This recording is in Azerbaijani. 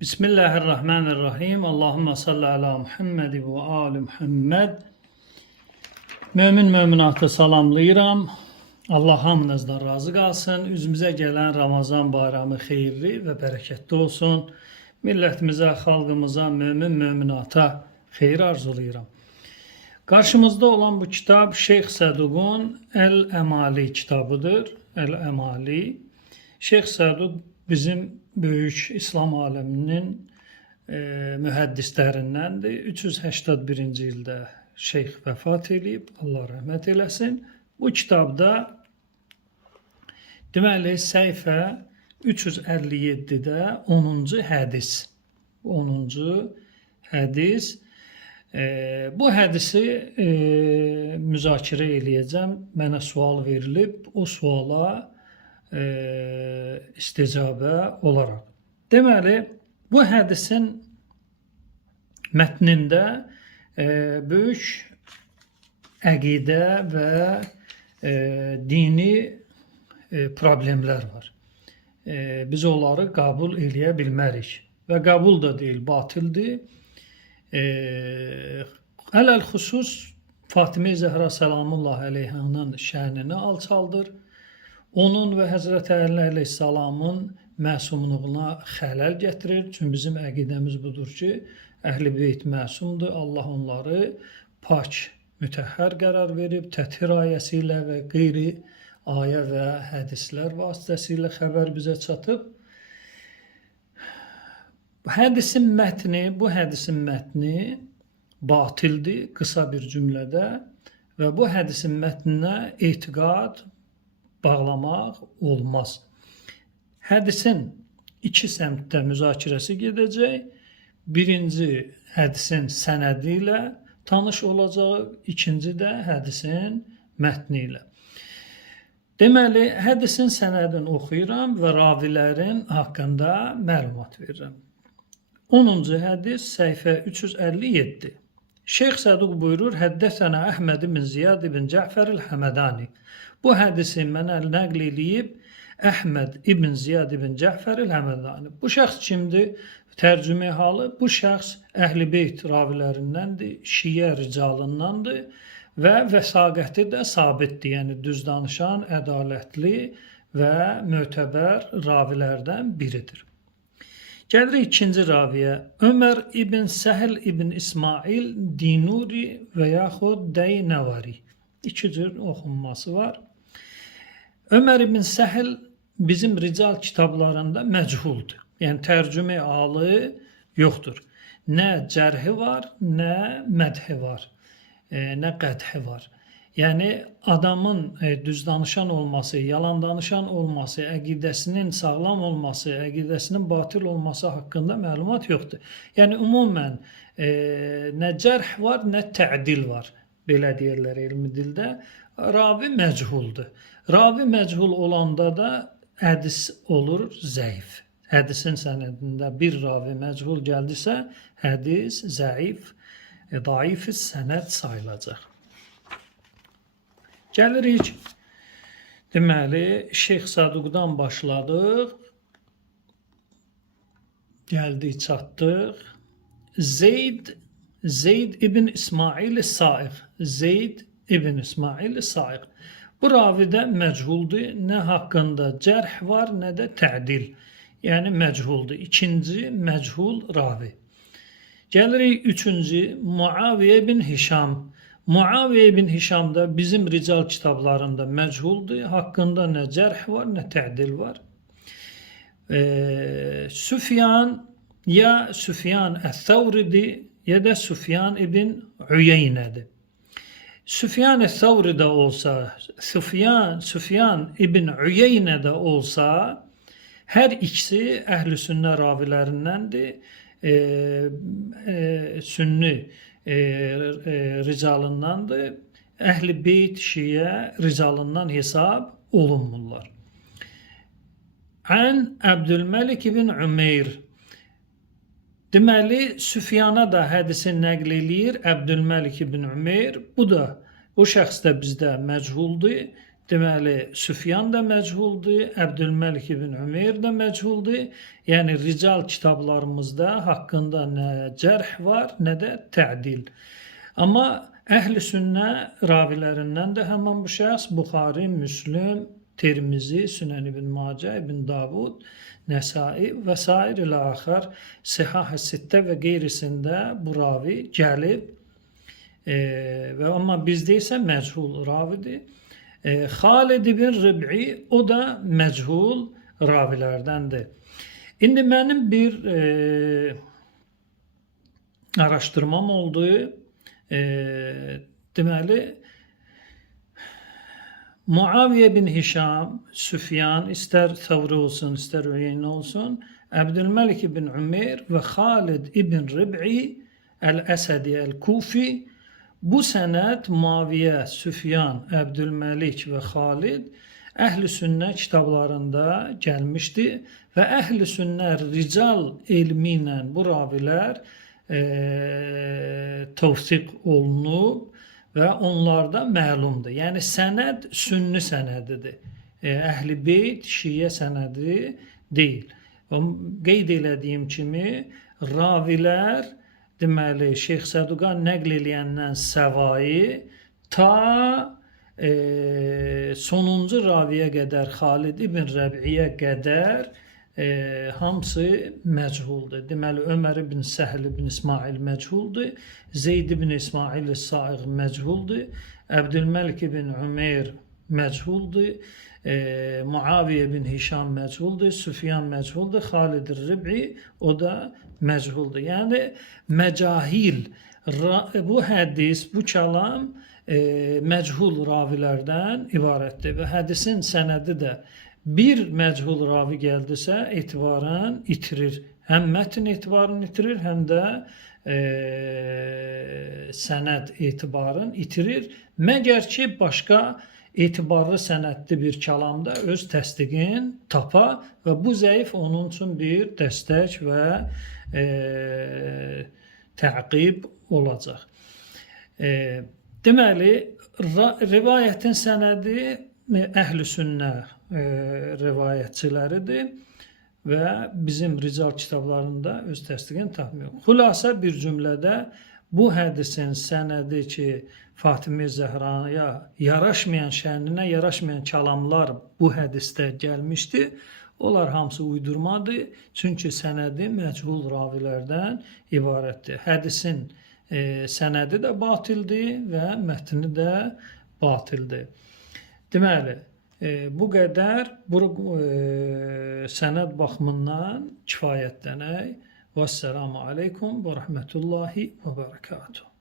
Bismillahirrahmanirrahim. Allahümme salli ala Muhammed ve ali Muhammed. Möminatı salamlayıram. Allah hamınızdan razı qalsın. Üzümüzə gələn Ramazan bayramı xeyirli və bərəkətli olsun. Millətimizə, xalqımıza, möminata xeyir arzulayıram. Qarşımızda olan bu kitab Şeyx Səduqun Əl-Əmali kitabıdır. Əl-Əmali. Şeyx Səduq bizim böyük İslam aləminin mühəddislərindəndir. 381-ci ildə şeyx vəfat edib, Allah rəhmət eləsin. Bu kitabda deməli səhifə 357-də 10-cu hədis. 10-cu hədis. Bu hədisi müzakirə eləyəcəm. Mənə sual verilib. O suala isticabə olaraq. Deməli, bu hədisin mətnində böyük əqidə və dini problemlər var. Biz onları qəbul eləyə bilmərik və qəbul da deyil, batildir. Ələl-xüsus Fatimə Zəhra Səlamullah əleyhanın şənini alçaldır. Onun və Həzrət Əli əleyhissalamın məsumluğuna xələl gətirir. Çünki bizim əqidəmiz budur ki, Əhl-i Beyt məsumdur. Allah onları pak, mütəhhər qərar verib, təthir ayəsi ilə və qeyri ayə və hədislər vasitəsilə xəbər bizə çatıb. Bu hədisin mətni batildir, qısa bir cümlədə və bu hədisin mətninə etiqad bağlamaq olmaz. Hədisin iki səmtdə müzakirəsi gedəcək. Birinci hədisin sənədi ilə tanış olacaq, ikinci də hədisin mətni ilə. Deməli, hədisin sənədini oxuyuram və ravilərin haqqında məlumat verirəm. 10-cu hədis, səhifə 357. Şeyx Səduq buyurur, Həddəsənə Əhməd ibn Ziyad ibn Cəfər el-Həmədani. Bu hədisi mənə nəql eləyib Əhməd ibn Ziyad ibn Cəfər el-Həmədani. Bu şəxs kimdir? Tərcümə halı, bu şəxs Əhl-i Beyt ravilərindəndir, şiə ricalındandır və vəsaqəti də sabitdir. Yəni düz danışan, ədalətli və mötəbər ravilərdən biridir. Gəlirik ikinci raviyə. Ömər ibn Səhl ibn İsmail Dinuri və yaxud Dəynəvari. İki cür oxunması var. Ömər ibn Səhl bizim rical kitablarında məchuldur. Yəni tərcümə halı yoxdur. Nə cərhi var, nə mədhi var, nə qədhi var. Yəni adamın düz danışan olması, yalan danışan olması, əqidəsinin sağlam olması, əqidəsinin batil olması haqqında məlumat yoxdur. Yəni ümumən nə cərh var, nə tə'dil var. Belə deyirlər elmi dildə. Ravi məchuldur. Ravi məchul olanda da hədis olur zəif. Hədisin sənədində bir ravi məchul gəldisə, hədis zəif, daif sənəd sayılacaq. Gəlirik, deməli, Şeyx Səduqdan başladıq, gəldik, çatdıq. Zeyd ibn İsmail Saiq. Zeyd ibn İsmail Saiq. Bu ravidə məchuldur, nə haqqında cərh var, nə də tə'dil. Yəni məchuldur. İkinci məchul ravi. Gəlirik üçüncü, Muaviyə ibn Hişam. Muaviyə ibn Hişam da bizim rical kitablarında məchuldur. Haqqında nə cərh var, nə tə'dil var. Süfyan ya Süfyan əth-Thawridir, ya da Süfyan ibn Üyeynədir. Süfyan əth-Thawri da olsa, Süfyan ibn Üyeynə də olsa, hər ikisi əhl-i sünnə ravilərindəndir. Sünni ricalındandır. Əhl-i Beyt şiə ricalından hesab olunmurlar. Ən Əbdülməlik ibn Ümeyr. Deməli, Süfyana da hədisi nəql eləyir Əbdülməlik ibn Ümeyr. Bu şəxs də bizdə məchuldur. deməli, Süfyan da məchuldur, Əbdülməlik ibn Ümeyr də məchuldur. Yəni, rical kitablarımızda haqqında nə cərh var, nə də tədil. Amma əhl-i sünnə ravilərindən də həmən bu şəxs Buxari, Müslüm, Tirmizi, Sünən ibn Macə, ibn Davud, Nəsai və s. ilə axır Sihah-ı Sittə və qeyrisində bu ravi gəlib. Və amma bizdə isə məchul ravidir. Xalid ibn Rib'i o da məchul ravilərdəndir. İndi mənim bir araşdırmam oldu. Deməli, Muaviyə bin Hişam, Süfyan, istər Thawri olsun, istər Üyeynə olsun, Əbdülməlik ibn Ümeyr və Xalid ibn Rib'i Əl-Əsədi Əl-Kufi bu sənəd Muaviyə, Süfyan, Əbdülməlik və Xalid əhl-i sünnə kitablarında gəlmişdi və əhl-i sünnə rical elmi ilə bu ravilər təvsiq olunub və onlarda məlumdur. Yəni, sənəd sünni sənədidir. Əhl-i beyt, şiyə sənədi deyil. Qeyd elədiyim kimi, ravilər, deməli, Şeyx Səduqan nəql eləyəndən səvayı ta sonuncu raviyə qədər, Xalid ibn Rəbiyə qədər hamısı məchuldur. Deməli, Ömər ibn Səhl ibn İsmail məchuldur, Zeyd ibn İsmail Saiq məchuldur, Əbdülməlik ibn Ümeyr məchuldur, Muaviyə ibn Hişam məchuldur, Süfyan məchuldur, Xalid Rib'i o da məchuldur. Yəni, məcahil, bu hədis, bu kəlam məchul ravilərdən ibarətdir və hədisin sənədi də bir məchul ravi gəldisə etibarən itirir. Həm mətn etibarını itirir, həm də sənəd etibarını itirir. Məgər ki, başqa etibarlı sənədli bir kəlamda öz təsdiqin tapa və bu zəif onun üçün bir dəstək və təqib olacaq. Deməli, rivayətin sənədi əhl-i sünnə rivayətçiləridir və bizim rical kitablarında öz təsdiqini tapmıyor. Xülasə bir cümlədə bu hədisin sənədi ki, Fatimə Zəhraya yaraşmayan, şəninə yaraşmayan kəlamlar bu hədisdə gəlmişdi. Onlar hamısı uydurmadır. Çünki sənədi məchul ravilərdən ibarətdir. Hədisin sənədi də batildir və mətni də batildir. Deməli, bu qədər sənəd baxımından kifayətlənək. Vəssalamu aleykum və rəhmətullahi və bərəkatuhu.